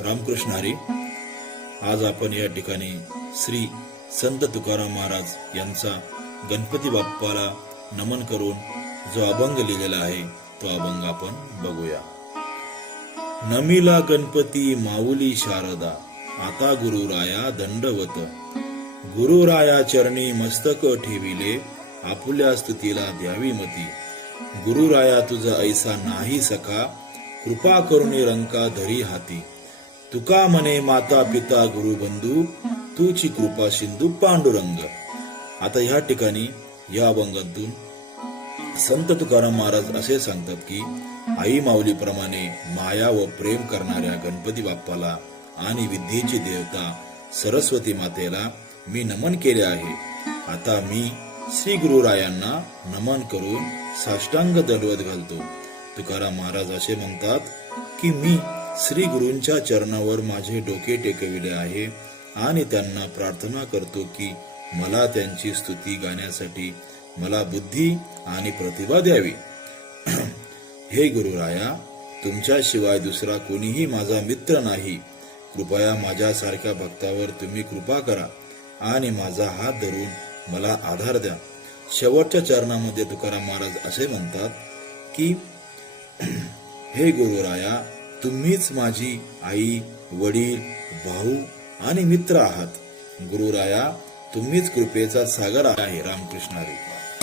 रामकृष्ण हरी. आज आपण या ठिकाणी श्री संत तुकाराम महाराज यांचा गणपती बाप्पाला नमन करून जो अभंग लिहिलेला आहे तो अभंग आपण बघूया. नमिला गणपती माऊली शारदा, आता गुरुराया दंडवत. गुरुराया चरणी मस्तक ठेविले, आपुल्या स्तुतीला द्यावी मती. गुरुराया तुझा ऐसा नाही सखा, कृपा करुणी रंका धरी हाती. तुका म्हणे माता पिता गुरुबंधू, तुची कृपा सिंधू पांडुरंग. आता ह्या ठिकाणी या अभंगातून संत तुकाराम महाराज असे सांगतात की आई माऊलीप्रमाणे माया व प्रेम करणाऱ्या गणपती बाप्पाला आणि विद्येची देवता सरस्वती मातेला मी नमन केले आहे. आता मी श्री गुरुरायांना नमन करून साष्टांग दंडवत घालतो. तुकाराम महाराज असे म्हणतात की मी श्री गुरूंच्या चरणावर माझे डोके टेकविले आहे आणि त्यांना प्रार्थना करतो की मला त्यांची स्तुती गाण्यासाठी मला बुद्धी आणि प्रतिभा द्यावी. हे गुरुराया, तुमच्याशिवाय दुसरा कोणीही माझा मित्र नाही. कृपया माझ्यासारख्या भक्तावर तुम्ही कृपा करा आणि माझा हात धरून मला आधार द्या. शेवटच्या चरणामध्ये तुकाराम महाराज असे म्हणतात की हे गुरुराया, तुम्हीच माझी आई, वडील, भाऊ आणि मित्र आहात. गुरुराया, तुम्हीच कृपेचा सागर आहे. रामकृष्ण हरी.